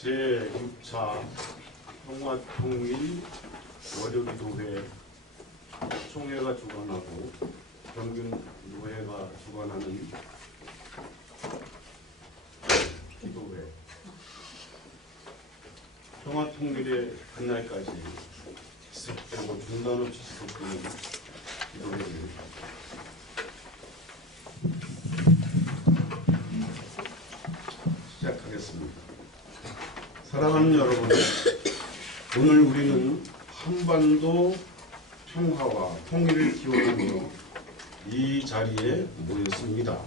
제6차 평화통일 월요기도회 총회가 주관하고 평균노회가 주관하는 기도회 평화통일의 그날까지 지속되고 중단 없이 지속되는 기도회입니다. 시작하겠습니다. 사랑하는 여러분, 오늘 우리는 한반도 평화와 통일을 기원하며 이 자리에 모였습니다.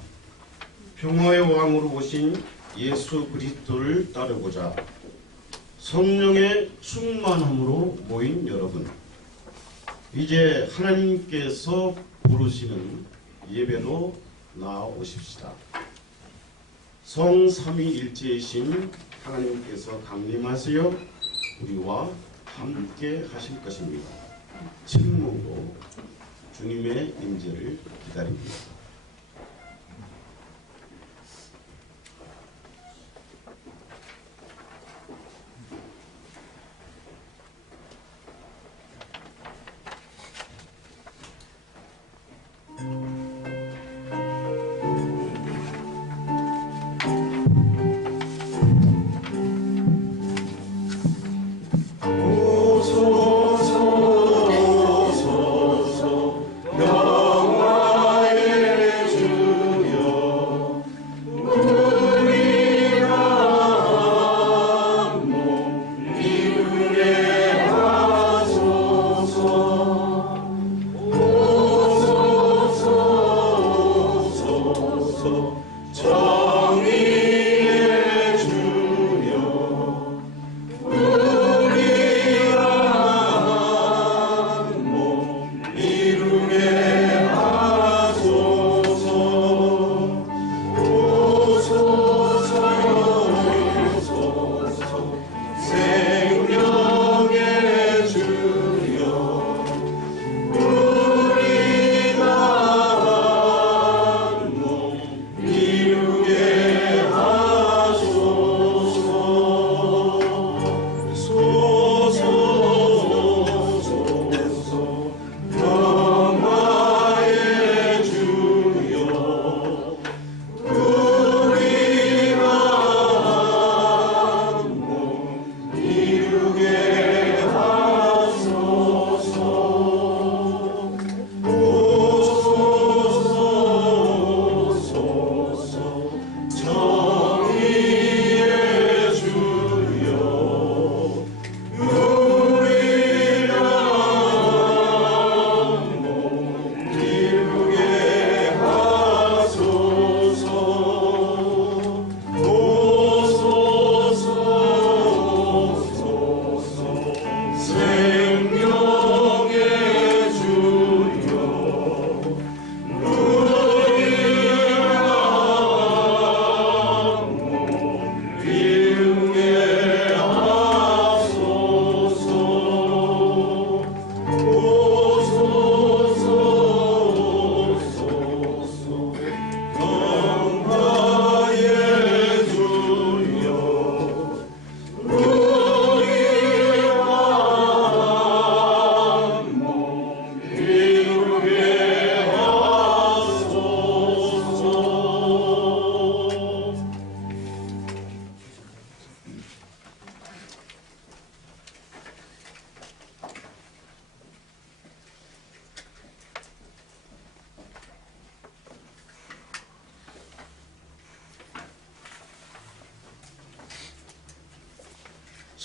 평화의 왕으로 오신 예수 그리스도를 따르고자 성령의 충만함으로 모인 여러분, 이제 하나님께서 부르시는 예배로 나아오십시다. 성삼위일체이신 하나님께서 강림하시어 우리와 함께 하실 것입니다. 침묵으로 주님의 임재를 기다립니다.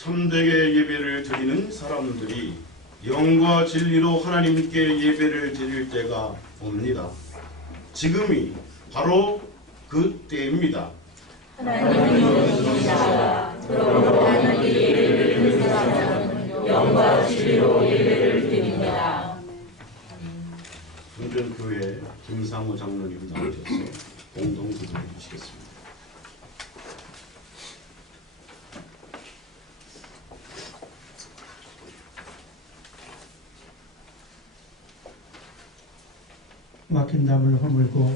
참되게 예배를 드리는 사람들이 영과 진리로 하나님께 예배를 드릴 때가 옵니다. 지금이 바로 그 때입니다. 하나님이십니다. 그러므로 하나님께 예배를 드리는 사람은 영과 진리로 예배를 드립니다. fun전교회 김상호 장로님 나오셔서 공동 기도해 주시겠습니다. 막힌 담을 허물고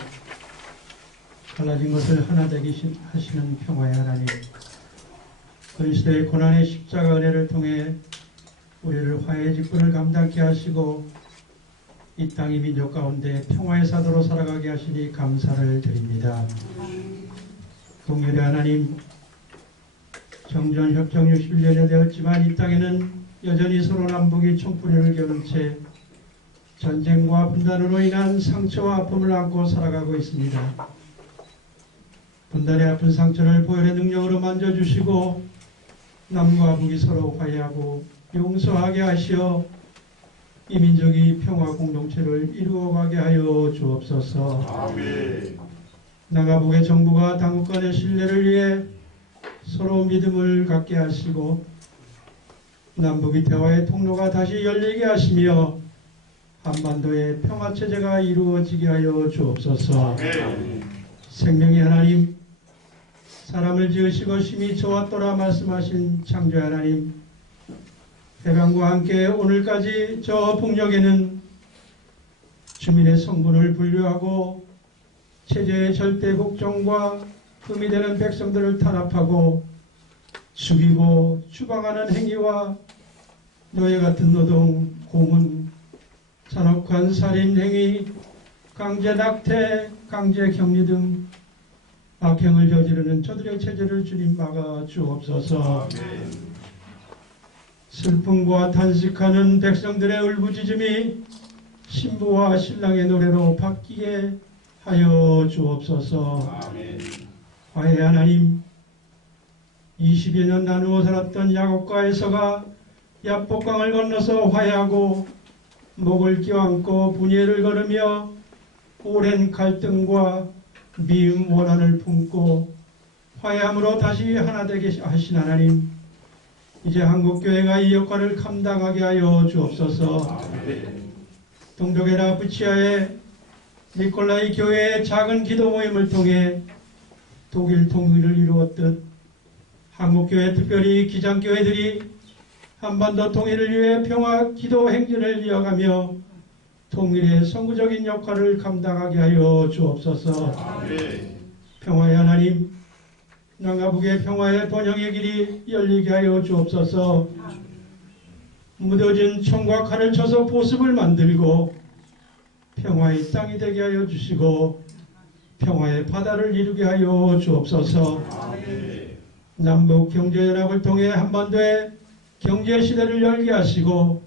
갈라진 것을 하나 되게 하시는 평화의 하나님, 그리스도의 고난의 십자가 은혜를 통해 우리를 화해의 직분을 감당케 하시고 이 땅의 민족 가운데 평화의 사도로 살아가게 하시니 감사를 드립니다. 긍휼의 하나님, 정전 협정 61년이 되었지만 이 땅에는 여전히 서로 남북이 총불을 겨눈 채 전쟁과 분단으로 인한 상처와 아픔을 안고 살아가고 있습니다. 분단의 아픈 상처를 보혈의 능력으로 만져주시고 남과 북이 서로 화해하고 용서하게 하시어 이 민족이 평화 공동체를 이루어가게 하여 주옵소서. 아멘. 남과 북의 정부가 당국 간의 신뢰를 위해 서로 믿음을 갖게 하시고 남북이 대화의 통로가 다시 열리게 하시며 한반도의 평화체제가 이루어지게 하여 주옵소서. 아멘. 생명의 하나님, 사람을 지으시고 심히 저와 또라 말씀하신 창조의 하나님, 해방과 함께 오늘까지 저 북녘에는 주민의 성분을 분류하고 체제의 절대 복종과 흠이 되는 백성들을 탄압하고 죽이고 추방하는 행위와 노예 같은 노동, 고문, 잔혹한 살인 행위, 강제 낙태, 강제 격리 등 악행을 저지르는 저들의 체제를 주님 막아 주옵소서. 아멘. 슬픔과 탄식하는 백성들의 울부짖음이 신부와 신랑의 노래로 바뀌게 하여 주옵소서. 아멘. 화해 하나님, 20여 년 나누어 살았던 야곱과 에서가 야복강을 건너서 화해하고 목을 껴안고 분예를 걸으며 오랜 갈등과 미움 원한을 품고 화해함으로 다시 하나 되게 하신 하나님, 이제 한국교회가 이 역할을 감당하게 하여 주옵소서. 아멘. 동독에라 부치아의 니콜라이 교회의 작은 기도 모임을 통해 독일 통일을 이루었듯 한국교회, 특별히 기장교회들이 한반도 통일을 위해 평화 기도 행진을 이어가며 통일의 선구적인 역할을 감당하게 하여 주옵소서. 아멘. 평화의 하나님, 남과 북의 평화의 번영의 길이 열리게 하여 주옵소서. 무뎌진 총과 칼을 쳐서 보습을 만들고 평화의 땅이 되게 하여 주시고 평화의 바다를 이루게 하여 주옵소서. 아멘. 남북 경제연합을 통해 한반도에 경제시대를 열게 하시고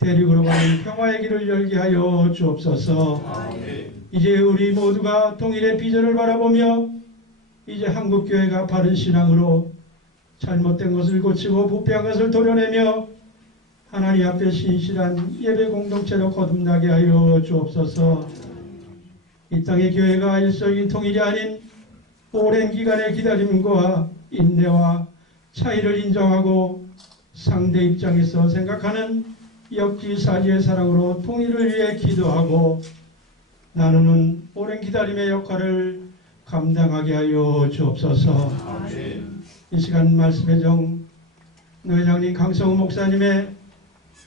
대륙으로 가는 평화의 길을 열게 하여 주옵소서. 아멘. 이제 우리 모두가 통일의 비전을 바라보며 이제 한국교회가 바른 신앙으로 잘못된 것을 고치고 부패한 것을 도려내며 하나님 앞에 신실한 예배 공동체로 거듭나게 하여 주옵소서. 이 땅의 교회가 일성인 통일이 아닌 오랜 기간의 기다림과 인내와 차이를 인정하고 상대 입장에서 생각하는 역지사지의 사랑으로 통일을 위해 기도하고 나누는 오랜 기다림의 역할을 감당하게 하여 주옵소서. 아멘. 이 시간 말씀의 정 노회장님, 강성우 목사님의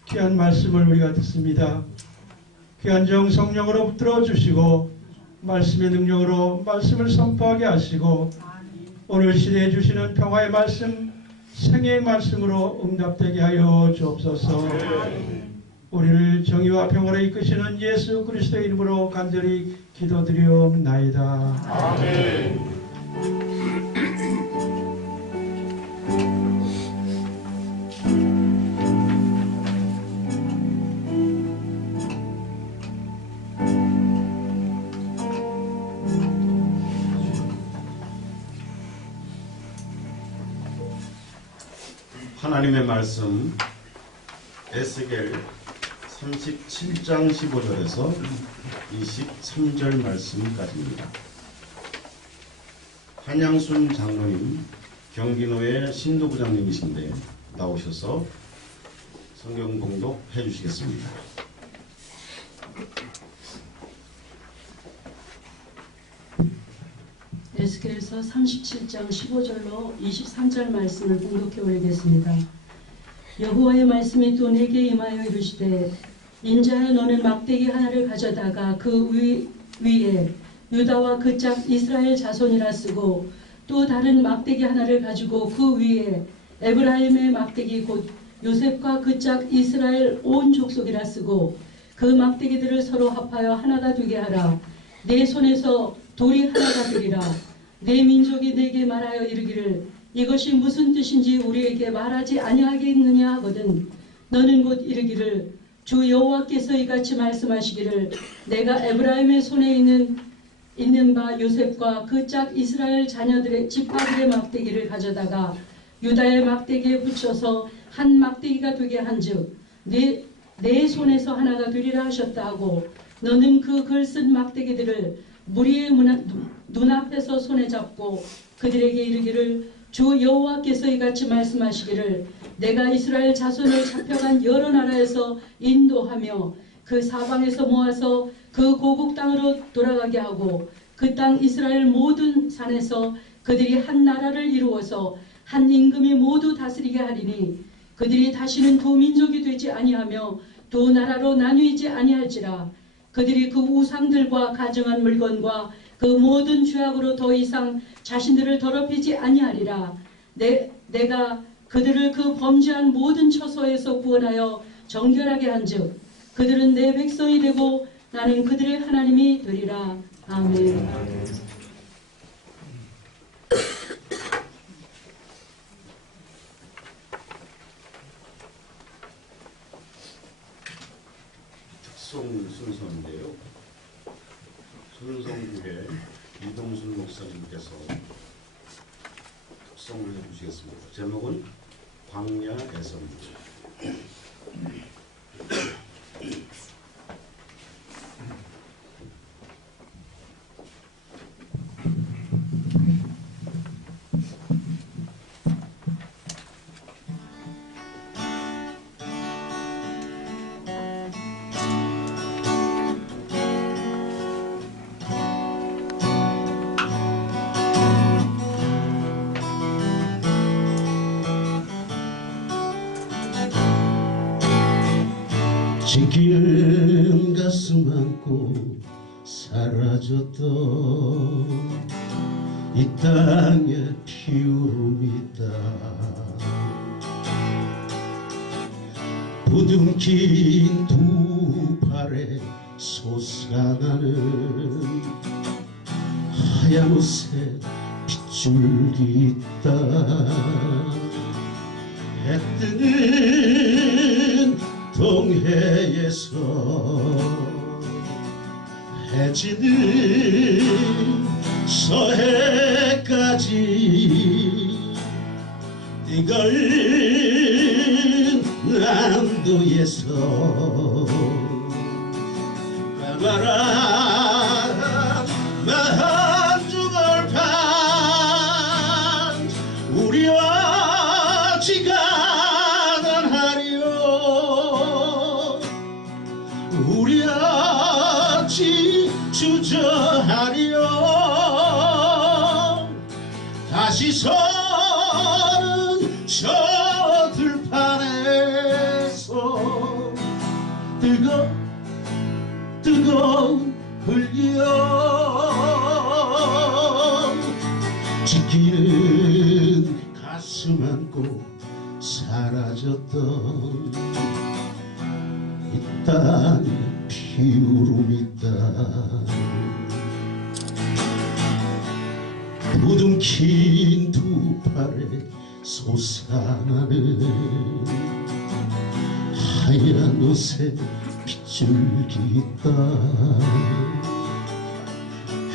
귀한 말씀을 우리가 듣습니다. 귀한 정 성령으로 붙들어 주시고 말씀의 능력으로 말씀을 선포하게 하시고 오늘 시대에 주시는 평화의 말씀, 생애의 말씀으로 응답되게 하여 주옵소서. 우리를 정의와 평화로 이끄시는 예수 그리스도의 이름으로 간절히 기도드리옵나이다. 아멘. 하나님의 말씀 에스겔 37장 15절에서 23절 말씀까지입니다. 한양순 장로님, 경기노회 신도부장님이신데 나오셔서 성경 봉독해 주시겠습니다. 에스겔서 37장 15절로 23절 말씀을 봉독해 올리겠습니다. 여호와의 말씀이 또 내게 임하여 이르시되 인자야 너는 막대기 하나를 가져다가 그 위에 유다와 그 짝 이스라엘 자손이라 쓰고 또 다른 막대기 하나를 가지고 그 위에 에브라임의 막대기 곧 요셉과 그 짝 이스라엘 온 족속이라 쓰고 그 막대기들을 서로 합하여 하나가 되게 하라. 내 손에서 돌이 하나가 되리라. 내 민족이 내게 말하여 이르기를 이것이 무슨 뜻인지 우리에게 말하지 아니하겠느냐 하거든 너는 곧 이르기를 주 여호와께서 이같이 말씀하시기를 내가 에브라임의 손에 있는 바 요셉과 그 짝 이스라엘 자녀들의 지파들의 막대기를 가져다가 유다의 막대기에 붙여서 한 막대기가 되게 한즉 내 손에서 하나가 되리라 하셨다 하고 너는 그 글 쓴 막대기들을 무리의 눈앞에서 손에 잡고 그들에게 이르기를 주 여호와께서 이같이 말씀하시기를 내가 이스라엘 자손을 잡혀간 여러 나라에서 인도하며 그 사방에서 모아서 그 고국 땅으로 돌아가게 하고 그 땅 이스라엘 모든 산에서 그들이 한 나라를 이루어서 한 임금이 모두 다스리게 하리니 그들이 다시는 두 민족이 되지 아니하며 두 나라로 나뉘지 아니할지라. 그들이 그 우상들과 가증한 물건과 그 모든 죄악으로 더 이상 자신들을 더럽히지 아니하리라. 내가 그들을 그 범죄한 모든 처소에서 구원하여 정결하게 한즉 그들은 내 백성이 되고 나는 그들의 하나님이 되리라. 아멘. 특송 순서인데요. 순성국의 이동순 목사님께서 특송을 해주시겠습니다. 제목은 광야에서입니다. 지키는 가슴 안고 사라졌던 이 땅에 피울음이다. 부둥킨 두 팔에 솟아나는 하얀 옷에 빗줄기 있다. 해 뜨는 동해에서 해지는 서해까지 뜨거운 남도에서 까마란 한 주걸 판 우리와 지가난하리요 우리 아치 주저하리요 다시 서는 저 들판에서 뜨거운 흘려 지키는 가슴 안고 사라졌던 이 땅에 피울음이다. 부둥킨 두 팔에 솟아나는 하얀 옷에 빗줄기 있다.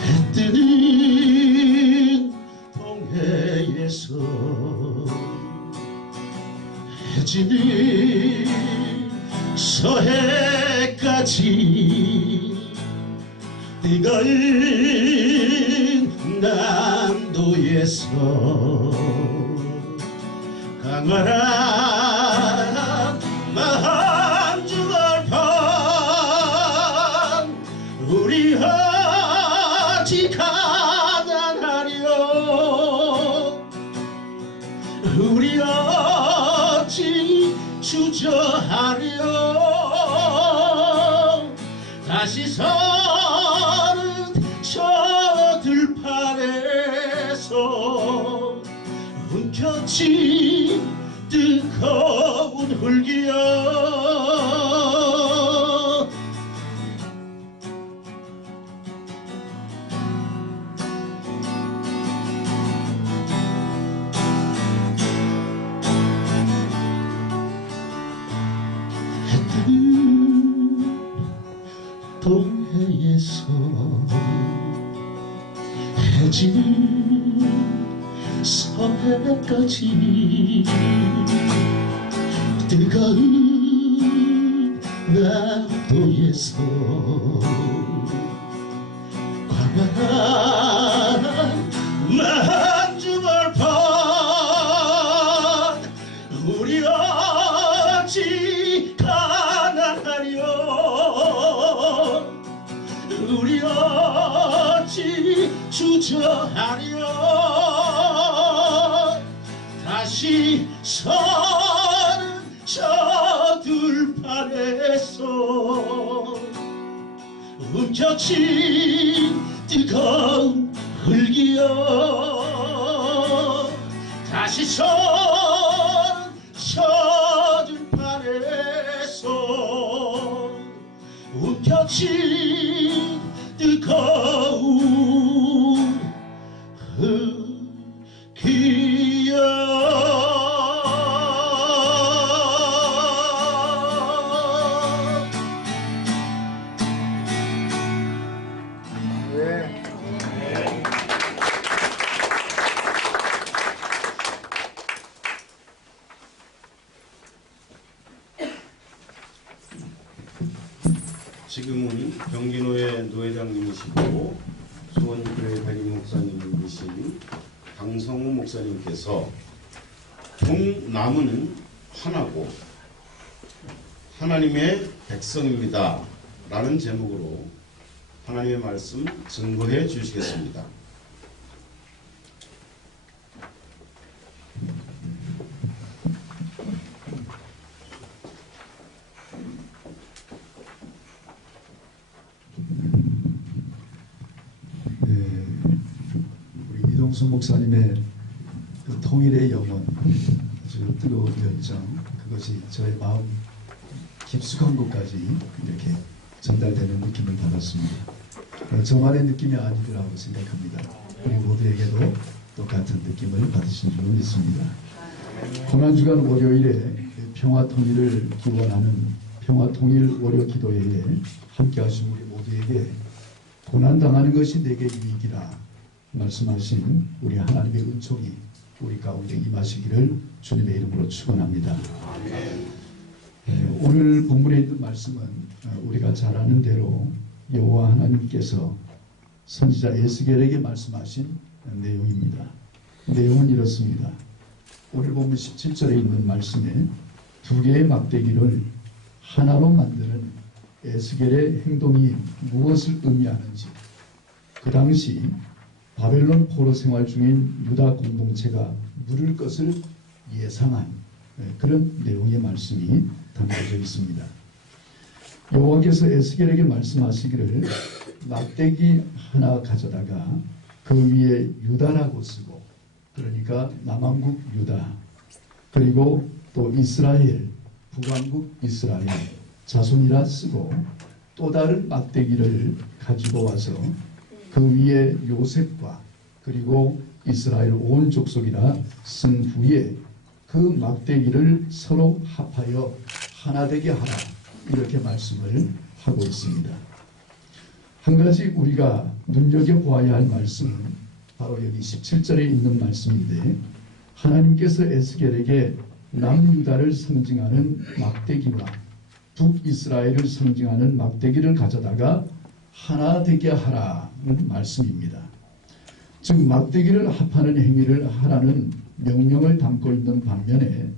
해 뜨는 동해에서 해지는 서해까지 뜨거운 남도에서 강활한 한 주걸 판 우리 아직 가난하려 우리 어찌 주저하려 다시 서는 저 들판에서 움켜쥔 뜨거운 흙이여 동해에서 해진 서해까지 뜨거운 남도에서 광활한 만주벌판 우리 어찌 가난하려 우리 어찌 주저하려 다시 서는 저 들판에서 움켜쥔 뜨거운 흙이여 다시 서는 저 들판에서 움켜쥔 뜨거운 흙이여 지금은 경기노회 노회장님이시고 수원교회 담임 목사님이신 강성우 목사님께서 동남은 하나고 하나님의 백성입니다 라는 제목으로 하나님의 말씀 증거해 주시겠습니다. 이동수 목사님의 그 통일의 영혼, 아주 뜨거운 열정, 그것이 저의 마음 깊숙한 곳까지 이렇게 전달되는 느낌을 받았습니다. 저만의 느낌이 아니더라고 생각합니다. 우리 모두에게도 똑같은 느낌을 받으신 줄 믿습니다. 고난주간 월요일에 평화통일을 기원하는 평화통일 월요 기도회에 함께하신 우리 모두에게 고난당하는 것이 내게 유익이라 말씀하신 우리 하나님의 은총이 우리 가운데 임하시기를 주님의 이름으로 축원합니다. 오늘 본문에 있는 말씀은 우리가 잘 아는 대로 여호와 하나님께서 선지자 에스겔에게 말씀하신 내용입니다. 내용은 이렇습니다. 오늘 본문 17절에 있는 말씀에 두 개의 막대기를 하나로 만드는 에스겔의 행동이 무엇을 의미하는지, 그 당시 바벨론 포로 생활 중인 유다 공동체가 물을 것을 예상한 그런 내용의 말씀이 담겨져 있습니다. 여호와께서 에스겔에게 말씀하시기를 막대기 하나 가져다가 그 위에 유다라고 쓰고, 그러니까 남왕국 유다, 그리고 또 이스라엘, 북왕국 이스라엘 자손이라 쓰고, 또 다른 막대기를 가지고 와서 그 위에 요셉과 그리고 이스라엘 온 족속이라 쓴 후에 그 막대기를 서로 합하여 하나 되게 하라, 이렇게 말씀을 하고 있습니다. 한 가지 우리가 눈여겨보아야 할 말씀은 바로 여기 17절에 있는 말씀인데, 하나님께서 에스겔에게 남유다를 상징하는 막대기와 북이스라엘을 상징하는 막대기를 가져다가 하나 되게 하라는 말씀입니다. 즉 막대기를 합하는 행위를 하라는 명령을 담고 있는 반면에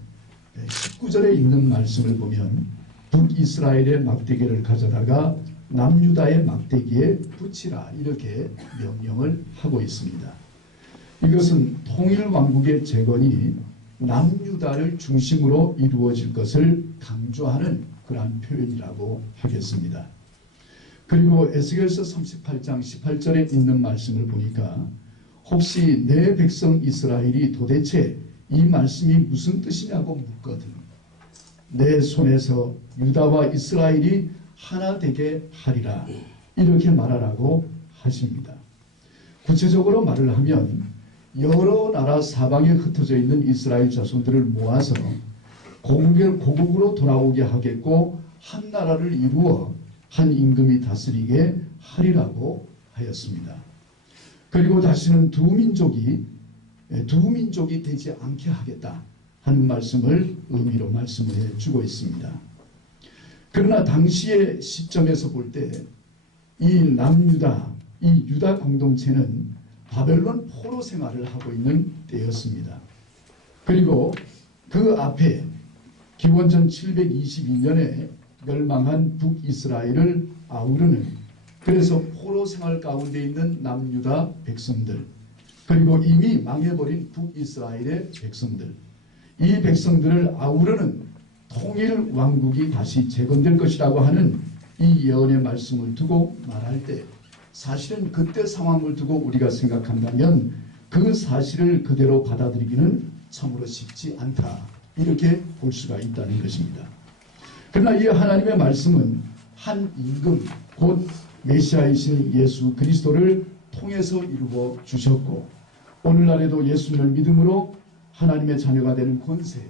19절에 있는 말씀을 보면 북이스라엘의 막대기를 가져다가 남유다의 막대기에 붙이라, 이렇게 명령을 하고 있습니다. 이것은 통일왕국의 재건이 남유다를 중심으로 이루어질 것을 강조하는 그러한 표현이라고 하겠습니다. 그리고 에스겔서 38장 18절에 있는 말씀을 보니까 혹시 내 백성 이스라엘이 도대체 이 말씀이 무슨 뜻이냐고 묻거든 내 손에서 유다와 이스라엘이 하나 되게 하리라 이렇게 말하라고 하십니다. 구체적으로 말을 하면 여러 나라 사방에 흩어져 있는 이스라엘 자손들을 모아서 고국으로 돌아오게 하겠고 한 나라를 이루어 한 임금이 다스리게 하리라고 하였습니다. 그리고 다시는 두 민족이 되지 않게 하겠다 하는 말씀을 의미로 말씀을 해주고 있습니다. 그러나 당시의 시점에서 볼 때 이 남유다, 이 유다 공동체는 바벨론 포로 생활을 하고 있는 때였습니다. 그리고 그 앞에 기원전 722년에 멸망한 북이스라엘을 아우르는 그래서 포로 생활 가운데 있는 남유다 백성들 그리고 이미 망해버린 북이스라엘의 백성들 이 백성들을 아우르는 통일 왕국이 다시 재건될 것이라고 하는 이 예언의 말씀을 두고 말할 때 사실은 그때 상황을 두고 우리가 생각한다면 그 사실을 그대로 받아들이기는 참으로 쉽지 않다 이렇게 볼 수가 있다는 것입니다. 그러나 이 하나님의 말씀은 한 임금 곧 메시아이신 예수 그리스도를 통해서 이루어 주셨고 오늘날에도 예수님을 믿음으로 하나님의 자녀가 되는 권세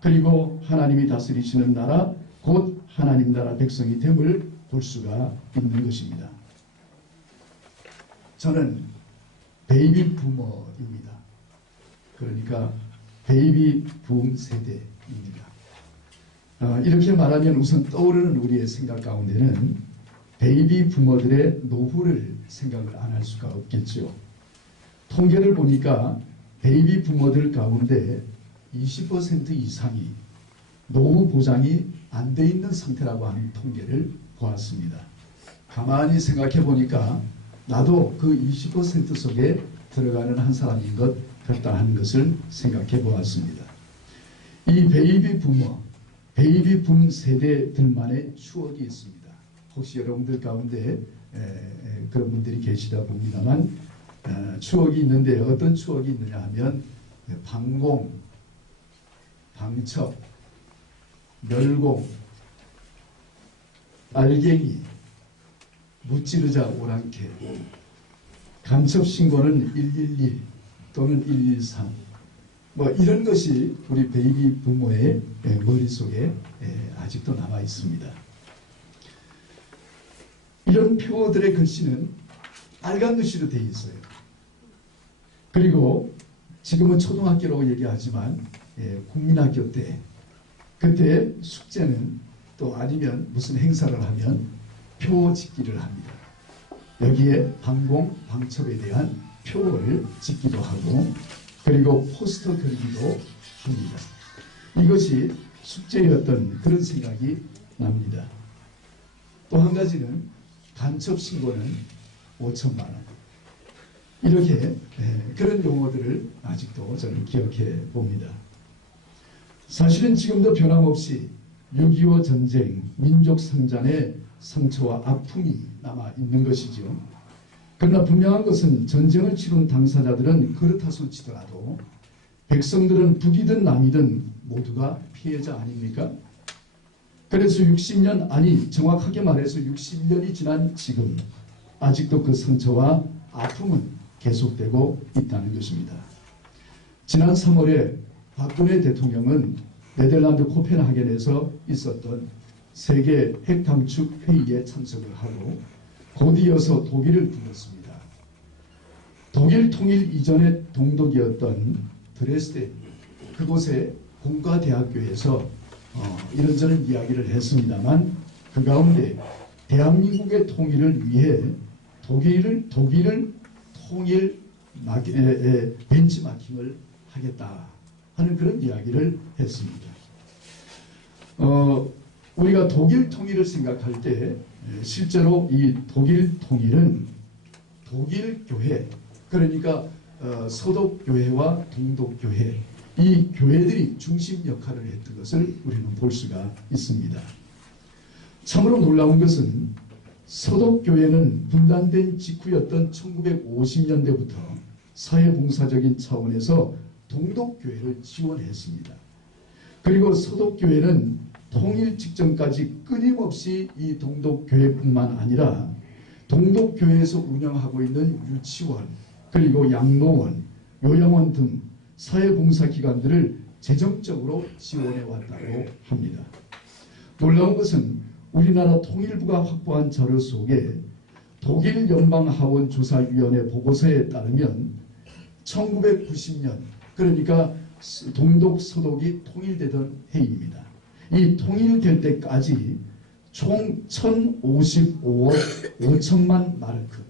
그리고 하나님이 다스리시는 나라 곧 하나님 나라 백성이 됨을 볼 수가 있는 것입니다. 저는 베이비 부머입니다. 그러니까 베이비 붐 세대입니다. 이렇게 말하면 우선 떠오르는 우리의 생각 가운데는 베이비 부머들의 노후를 생각을 안 할 수가 없겠죠. 통계를 보니까 베이비 부머들 가운데 20% 이상이 노후 보장이 안 돼 있는 상태라고 하는 통계를 보았습니다. 가만히 생각해 보니까 나도 그 20% 속에 들어가는 한 사람인 것 같다 하는 것을 생각해 보았습니다. 이 베이비 부머, 베이비 붐 세대들만의 추억이 있습니다. 혹시 여러분들 가운데 그런 분들이 계시다 봅니다만 추억이 있는데 어떤 추억이 있느냐 하면 방공, 방첩, 멸공, 알갱이, 무찌르자 오랑캐, 간첩신고는 111 또는 113 뭐 이런 것이 우리 베이비 부모의 머릿속에 아직도 남아 있습니다. 이런 표어들의 글씨는 빨간 글씨로 되어 있어요. 그리고 지금은 초등학교라고 얘기하지만 국민학교 때 그때 숙제는 또 아니면 무슨 행사를 하면 표 짓기를 합니다. 여기에 방공, 방첩에 대한 표를 짓기도 하고 그리고 포스터 그리기도 합니다. 이것이 숙제였던 그런 생각이 납니다. 또 한 가지는 간첩 신고는 5천만 원. 이렇게 그런 용어들을 아직도 저는 기억해 봅니다. 사실은 지금도 변함없이 6.25 전쟁, 민족 상잔의 상처와 아픔이 남아 있는 것이죠. 그러나 분명한 것은 전쟁을 치룬 당사자들은 그렇다소 치더라도 백성들은 북이든 남이든 모두가 피해자 아닙니까? 그래서 60년 아니 정확하게 말해서 60년이 지난 지금 아직도 그 상처와 아픔은 계속되고 있다는 것입니다. 지난 3월에 박근혜 대통령은 네덜란드 코펜하겐에서 있었던 세계 핵탐축 회의에 참석을 하고 곧이어서 독일을 불렀습니다. 독일 통일 이전의 동독이었던 드레스덴 그곳의 공과대학교에서 이런저런 이야기를 했습니다만 그 가운데 대한민국의 통일을 위해 독일을 통일 벤치마킹을 하겠다 하는 그런 이야기를 했습니다. 우리가 독일 통일을 생각할 때 실제로 이 독일 통일은 독일 교회 그러니까 서독교회와 동독교회 이 교회들이 중심 역할을 했던 것을 우리는 볼 수가 있습니다. 참으로 놀라운 것은 서독교회는 분단된 직후였던 1950년대부터 사회봉사적인 차원에서 동독교회를 지원했습니다. 그리고 서독교회는 통일 직전까지 끊임없이 이 동독교회뿐만 아니라 동독교회에서 운영하고 있는 유치원, 그리고 양로원, 요양원 등 사회봉사기관들을 재정적으로 지원해 왔다고 합니다. 놀라운 것은 우리나라 통일부가 확보한 자료 속에 독일 연방하원조사위원회 보고서에 따르면 1990년, 그러니까 동독 서독이 통일되던 해입니다. 이 통일될 때까지 총 1055억 5천만 마르크.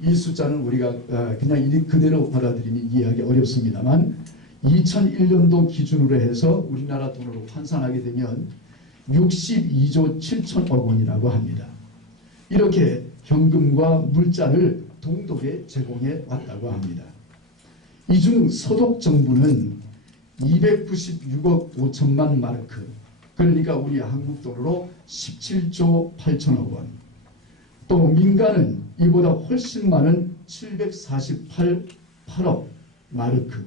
이 숫자는 우리가 그냥 그대로 받아들이니 이해하기 어렵습니다만 2001년도 기준으로 해서 우리나라 돈으로 환산하게 되면 62조 7천억 원이라고 합니다. 이렇게 현금과 물자를 동독에 제공해 왔다고 합니다. 이 중 서독 정부는 296억 5천만 마르크, 그러니까 우리 한국 돈으로 17조 8천억 원, 또 민간은 이보다 훨씬 많은 748억 마르크,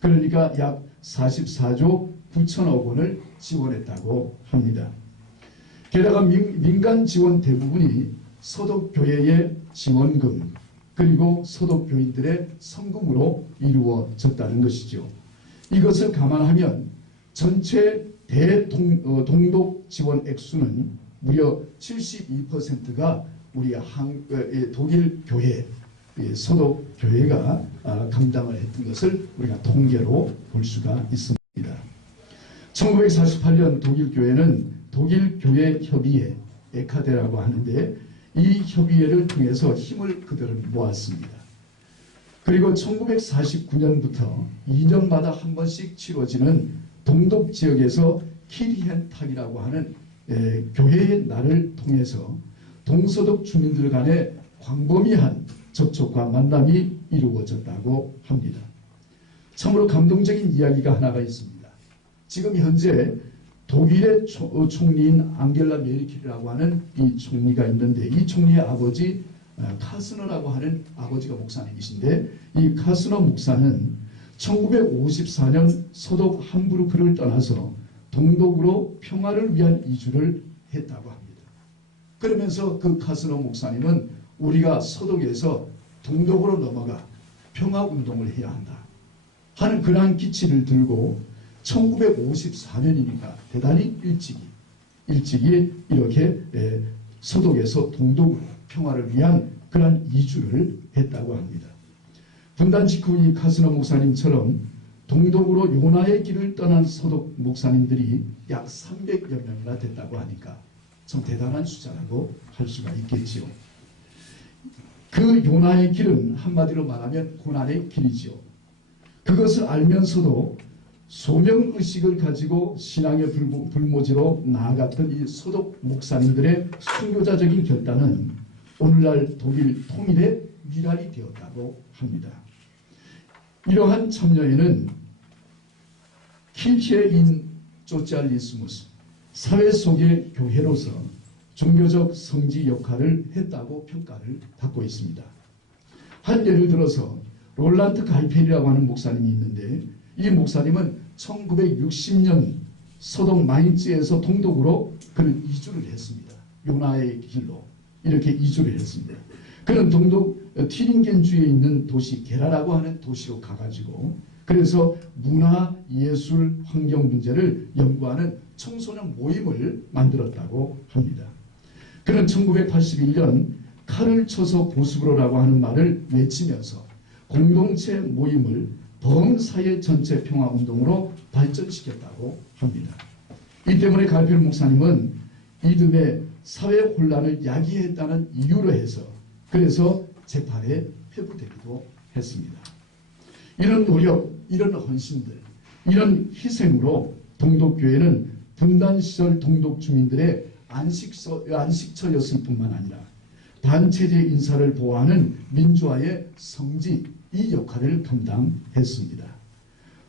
그러니까 약 44조 9천억 원을 지원했다고 합니다. 게다가 민간 지원 대부분이 서독교회의 지원금, 그리고 서독교인들의 성금으로 이루어졌다는 것이죠. 이것을 감안하면 전체 동독 지원 액수는 무려 72%가 우리 독일 교회, 서독 교회가 감당을 했던 것을 우리가 통계로 볼 수가 있습니다. 1948년 독일 교회는 독일 교회 협의회 에카데라고 하는데 이 협의회를 통해서 힘을 그대로 모았습니다. 그리고 1949년부터 2년마다 한 번씩 치러지는 동독 지역에서 키리헨탁이라고 하는 교회의 날을 통해서 동서독 주민들 간의 광범위한 접촉과 만남이 이루어졌다고 합니다. 참으로 감동적인 이야기가 하나가 있습니다. 지금 현재 독일의 총리인 앙겔라 메르켈이라고 하는 이 총리가 있는데 이 총리의 아버지 카스너라고 하는 아버지가 목사님이신데 이 카스너 목사는 1954년 서독 함부르크를 떠나서 동독으로 평화를 위한 이주를 했다고 합니다. 그러면서 그 카스너 목사님은 우리가 서독에서 동독으로 넘어가 평화운동을 해야 한다 하는 그러한 기치를 들고 1954년이니까 대단히 일찍이 이렇게 서독에서 동독으로 평화를 위한 그러한 이주를 했다고 합니다. 분단 직후 이 카스너 목사님처럼 동독으로 요나의 길을 떠난 서독 목사님들이 약 300여 명이나 됐다고 하니까 참 대단한 숫자라고 할 수가 있겠지요. 그 요나의 길은 한마디로 말하면 고난의 길이지요. 그것을 알면서도 소명의식을 가지고 신앙의 불모지로 나아갔던 이 서독 목사님들의 순교자적인 결단은 오늘날 독일 통일의 미랄이 되었다고 합니다. 이러한 참여에는 킬체인 소ци알리스무스, 사회 속의 교회로서 종교적 성지 역할을 했다고 평가를 받고 있습니다. 한 예를 들어서 롤란트 가이펠이라고 하는 목사님이 있는데 이 목사님은 1960년 서독 마인츠에서 동독으로 그는 이주를 했습니다. 요나의 길로 이렇게 이주를 했습니다. 그는 동독 튀링겐주에 있는 도시 게라라고 하는 도시로 가가지고 그래서 문화, 예술, 환경 문제를 연구하는 청소년 모임을 만들었다고 합니다. 그는 1981년 칼을 쳐서 보수로라고 하는 말을 외치면서 공동체 모임을 범사회 전체 평화운동으로 발전시켰다고 합니다. 이 때문에 가이펠 목사님은 이듬해 사회 혼란을 야기했다는 이유로 해서 그래서 재판에 회부되기도 했습니다. 이런 노력, 이런 헌신들, 이런 희생으로 동독교회는 분단 시절 동독 주민들의 안식처였을 뿐만 아니라 반체제 인사를 보호하는 민주화의 성지, 이 역할을 감당했습니다.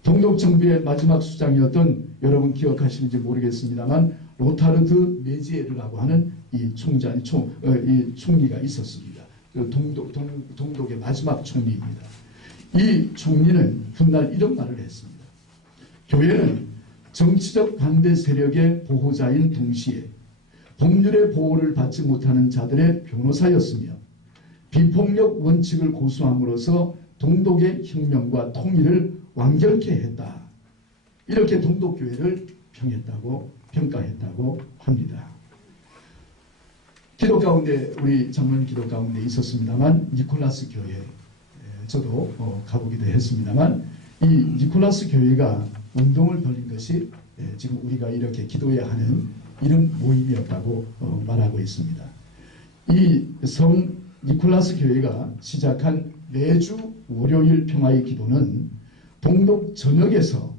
동독 정부의 마지막 수장이었던 여러분 기억하시는지 모르겠습니다만 로타르드 메지에르라고 하는 이 총리가 있었습니다. 동독의 마지막 총리입니다. 이 총리는 훗날 이런 말을 했습니다. 교회는 정치적 반대 세력의 보호자인 동시에 법률의 보호를 받지 못하는 자들의 변호사였으며 비폭력 원칙을 고수함으로써 동독의 혁명과 통일을 완결케 했다. 이렇게 동독교회를 평가했다고 합니다. 기도 가운데 우리 장로님 기도 가운데 있었습니다만 니콜라스 교회 저도 가보기도 했습니다만 이 니콜라스 교회가 운동을 벌인 것이 지금 우리가 이렇게 기도해야 하는 이런 모임이었다고 말하고 있습니다. 이 성 니콜라스 교회가 시작한 매주 월요일 평화의 기도는 동독 전역에서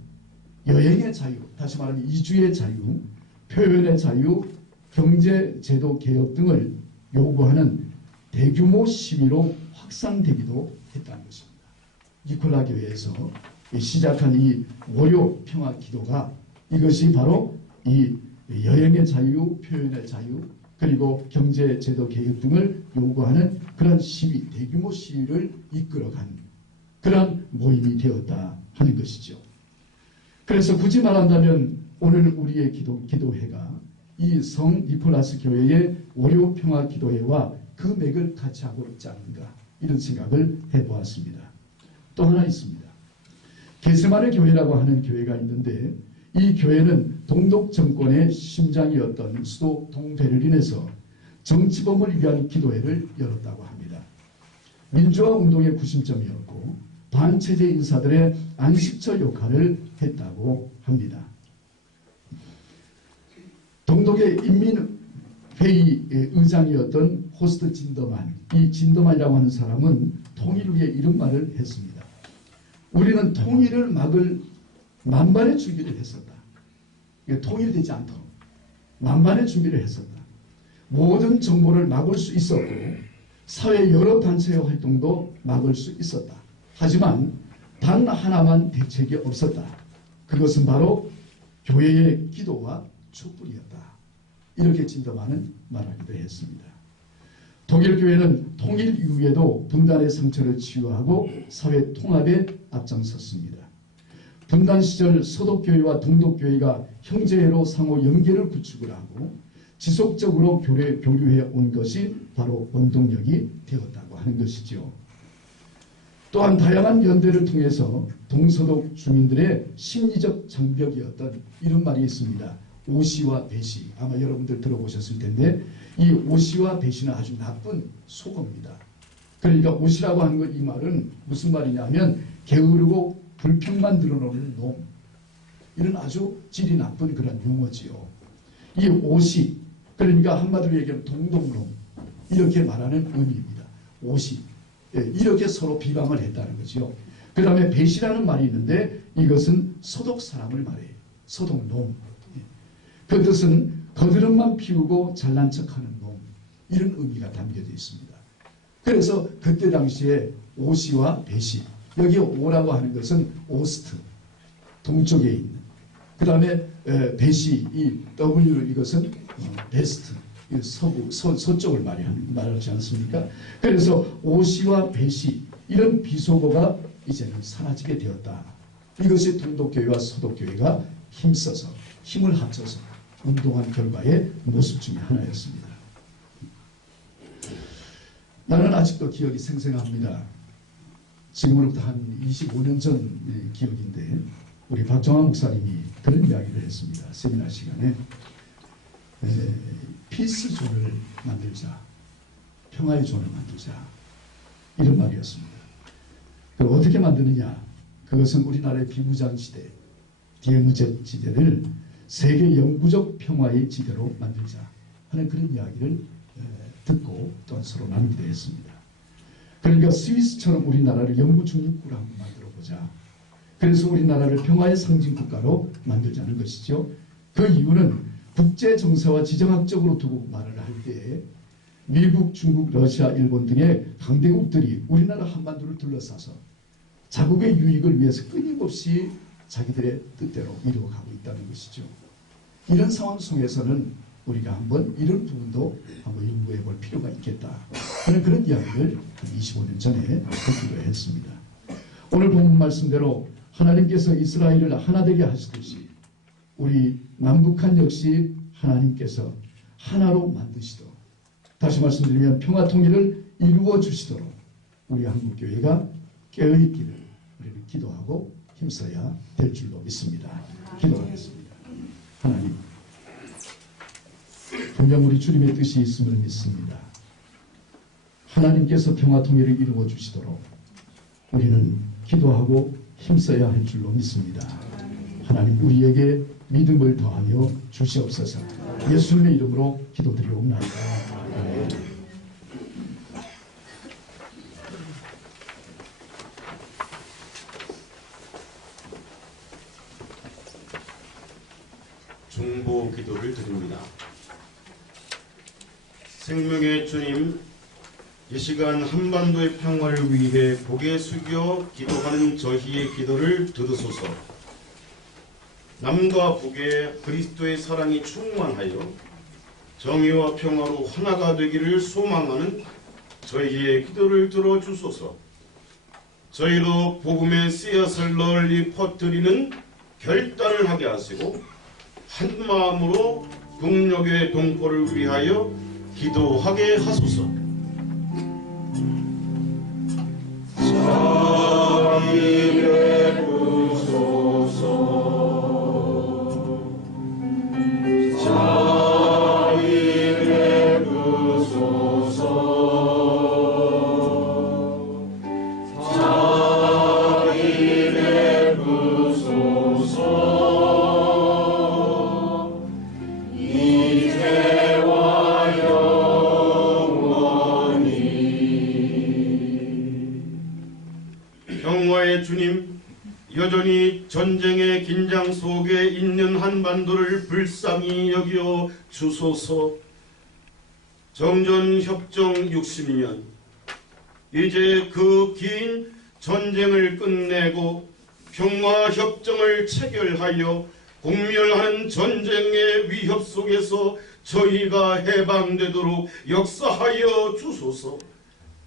여행의 자유, 다시 말하면 이주의 자유, 표현의 자유, 경제 제도 개혁 등을 요구하는 대규모 시위로 확산되기도 했다는 것입니다. 니콜라 교회에서 시작한 이 월요 평화 기도가 이것이 바로 이 여행의 자유, 표현의 자유, 그리고 경제 제도 개혁 등을 요구하는 그런 시위, 대규모 시위를 이끌어간 그런 모임이 되었다 하는 것이죠. 그래서 굳이 말한다면 오늘 우리의 기도회가 이 성 니콜라스 교회의 월요 평화 기도회와 그 맥을 같이 하고 있지 않는가 이런 생각을 해보았습니다. 또 하나 있습니다. 게세마네 교회라고 하는 교회가 있는데 이 교회는 동독 정권의 심장이었던 수도 동베를린에서 정치범을 위한 기도회를 열었다고 합니다. 민주화 운동의 구심점이었고 반체제 인사들의 안식처 역할을 했다고 합니다. 동독의 인민회의 의장이었던 호스트 진더만, 이 진더만이라고 하는 사람은 통일을 위해 이런 말을 했습니다. 우리는 통일을 막을 만반의 준비를 했었다. 통일되지 않도록 만반의 준비를 했었다. 모든 정보를 막을 수 있었고 사회 여러 단체의 활동도 막을 수 있었다. 하지만 단 하나만 대책이 없었다. 그것은 바로 교회의 기도와 촛불이었다. 이렇게 진더만은 말하기도 했습니다. 독일 교회는 통일 이후에도 분단의 상처를 치유하고 사회 통합에 앞장섰습니다. 분단 시절 서독교회와 동독교회가 형제로 상호 연계를 구축을 하고 지속적으로 교류해 온 것이 바로 원동력이 되었다고 하는 것이죠. 또한 다양한 연대를 통해서 동서독 주민들의 심리적 장벽이었던 이런 말이 있습니다. 오시와 배시. 아마 여러분들 들어보셨을 텐데 이 오시와 배시는 아주 나쁜 속어입니다. 그러니까 오시라고 하는 것, 이 말은 무슨 말이냐면 게으르고 불평만 늘어놓는 놈, 이런 아주 질이 나쁜 그런 용어지요. 이 오시, 그러니까 한마디로 얘기하면 동독놈, 이렇게 말하는 의미입니다. 오시, 이렇게 서로 비방을 했다는 거죠. 그 다음에 배시라는 말이 있는데 이것은 서독 사람을 말해요. 서독놈. 그 뜻은 거드름만 피우고 잘난 척하는 놈, 이런 의미가 담겨져 있습니다. 그래서 그때 당시에 오시와 배시, 여기 오라고 하는 것은 오스트, 동쪽에 있는, 그 다음에 배시, 이 W, 이것은 베스트, 서부, 서쪽을 말하지 않습니까? 그래서 오시와 배시, 이런 비속어가 이제는 사라지게 되었다. 이것이 동독교회와 서독교회가 힘써서, 힘을 합쳐서 운동한 결과의 모습 중에 하나였습니다. 나는 아직도 기억이 생생합니다. 지금으로부터 한 25년 전 기억인데 우리 박정환 목사님이 그런 이야기를 했습니다. 세미나 시간에 피스존을 만들자, 평화의 존을 만들자, 이런 말이었습니다. 그럼 어떻게 만드느냐? 그것은 우리나라의 비무장지대, DMZ 지대를 세계 영구적 평화의 지대로 만들자 하는 그런 이야기를 듣고 또한 서로 나누기도 했습니다. 그러니까 스위스처럼 우리나라를 영구 중립국으로 한번 만들어보자. 그래서 우리나라를 평화의 상징국가로 만들자는 것이죠. 그 이유는 국제정세와 지정학적으로 두고 말을 할 때 미국, 중국, 러시아, 일본 등의 강대국들이 우리나라 한반도를 둘러싸서 자국의 유익을 위해서 끊임없이 자기들의 뜻대로 이루어가고 있다는 것이죠. 이런 상황 속에서는 우리가 한번 이런 부분도 한번 연구해 볼 필요가 있겠다 하는 그런 이야기를 25년 전에 듣기로 했습니다. 오늘 본문 말씀대로 하나님께서 이스라엘을 하나 되게 하시듯이 우리 남북한 역시 하나님께서 하나로 만드시도록, 다시 말씀드리면 평화 통일을 이루어 주시도록 우리 한국교회가 깨어있기를 우리는 기도하고 힘써야 될 줄로 믿습니다. 기도하겠습니다. 하나님, 분명 우리 주님의 뜻이 있음을 믿습니다. 하나님께서 평화 통일을 이루어 주시도록 우리는 기도하고 힘써야 할 줄로 믿습니다. 하나님, 우리에게 믿음을 더하며 주시옵소서. 예수님의 이름으로 기도드리옵나이다. 아멘. 중보 기도를 드립니다. 생명의 주님, 이 시간 한반도의 평화를 위해 고개 숙여 기도하는 저희의 기도를 들으소서. 남과 북에 그리스도의 사랑이 충만하여 정의와 평화로 하나가 되기를 소망하는 저희의 기도를 들어주소서. 저희로 복음의 씨앗을 널리 퍼뜨리는 결단을 하게 하시고 한 마음으로 국력의 동포를 위하여 기도하게 하소서. 평화의 주님, 여전히 전쟁의 긴장 속에 있는 한반도를 불쌍히 여겨 주소서. 정전협정 60년, 이제 그 긴 전쟁을 끝내고 평화협정을 체결하여 공멸하는 전쟁의 위협 속에서 저희가 해방되도록 역사하여 주소서.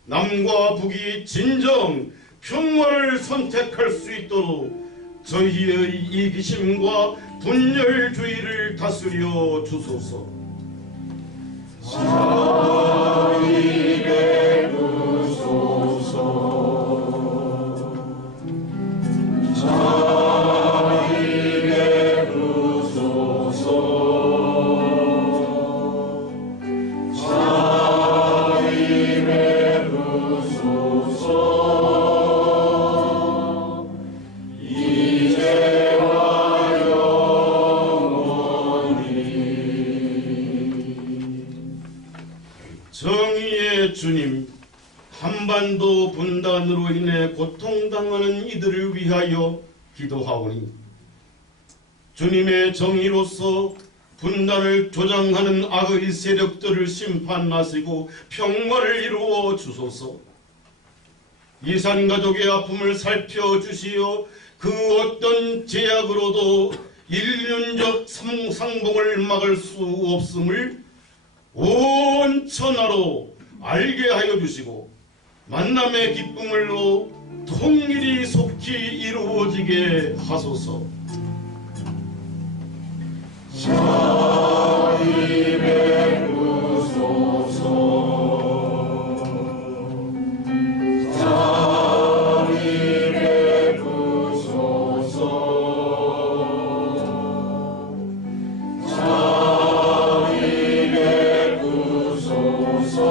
남과 북이 진정 평화를 선택할 수 있도록 저희의 이기심과 분열주의를 다스려 주소서. 자비 베푸소서. 자비 베푸소서. 자비 베푸소서. 정의의 주님, 한반도 분단으로 인해 고통당하는 이들을 위하여 기도하오니 주님의 정의로서 분단을 조장하는 악의 세력들을 심판하시고 평화를 이루어 주소서. 이산가족의 아픔을 살펴주시어 그 어떤 제약으로도 인륜적 상봉을 막을 수 없음을 온 천하로 알게 하여 주시고 만남의 기쁨을로 통일이 속히 이루어지게 하소서. 자비 베푸소서. 자비 베푸소서. 자비 베푸소서.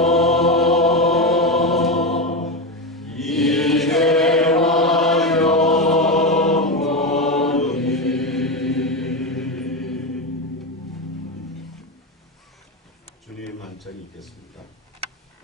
이제와 영원히. 주님 한자리 있겠습니다.